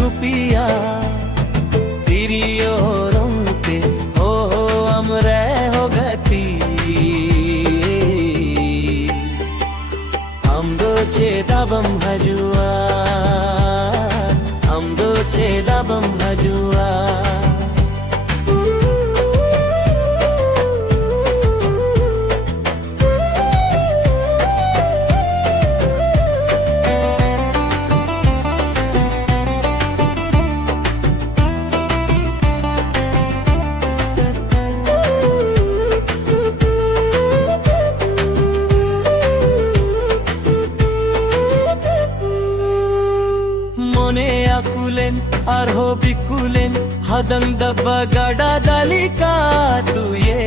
गुपिया तिरियो रंगते हो हमरे हो गती amdo cedabam hajua amdo cedabam hajua akulen arho bikulen hadang dabba gada dalika tuye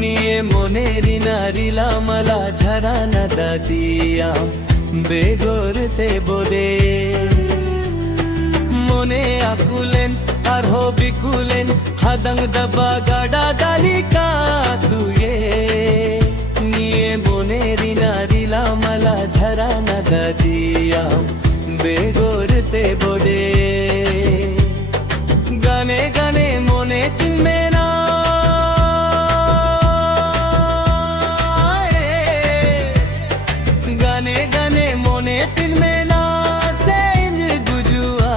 niye moneri narila mala jharana dadiya begorte bode mone akulen arho bikulen hadang dabba gada dalika tuye niye moneri narila mala jharana dadiya बेगोरते बोडे गाने गाने मोने तिन में ना गाने गाने मोने तिन में ना सेंज गुजुआ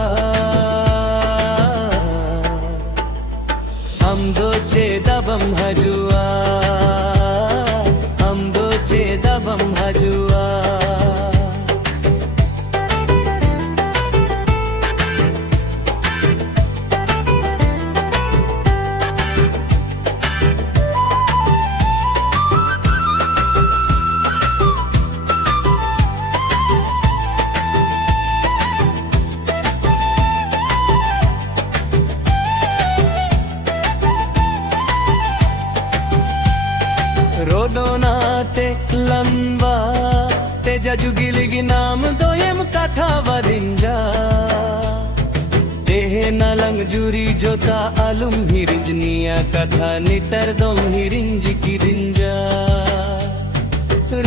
हम दो चे दबम हजुआ हम दो चे दबम हजुआ रोदोनाते लंबा तेजा जुगिलिगी नाम दोयम कथा वरिंजा देह नलंग जुरी जोता अलुम हिरिंजनिया कथा निटर दोम हिरिंज की रिंजा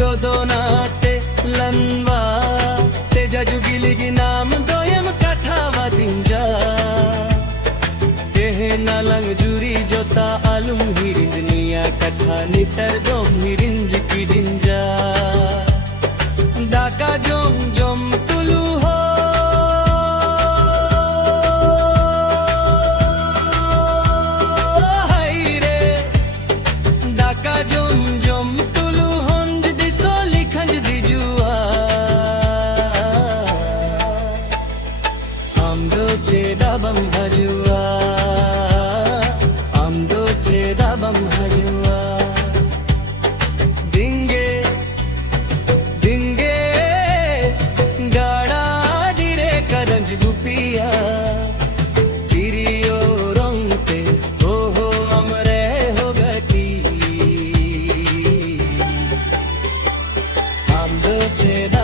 रोदोनाते लंबा तेजा जुगिलिगी नाम दोयम कथा वरिंजा देह नलंग जुरी जोता अलुम हिरिंजनिया कथा निटर दोम हिरिंज की रिंजा डाका जोम जोम तुलू हो हाय रे डाका जोम जोम तुलू हंज दिसो लिखंज दिजुआ हम दो चेदाबम हजुआ dabam hajua dinge dinge gada dire karanj gupiya tiriyo rongte ho amre ho gati am do cheda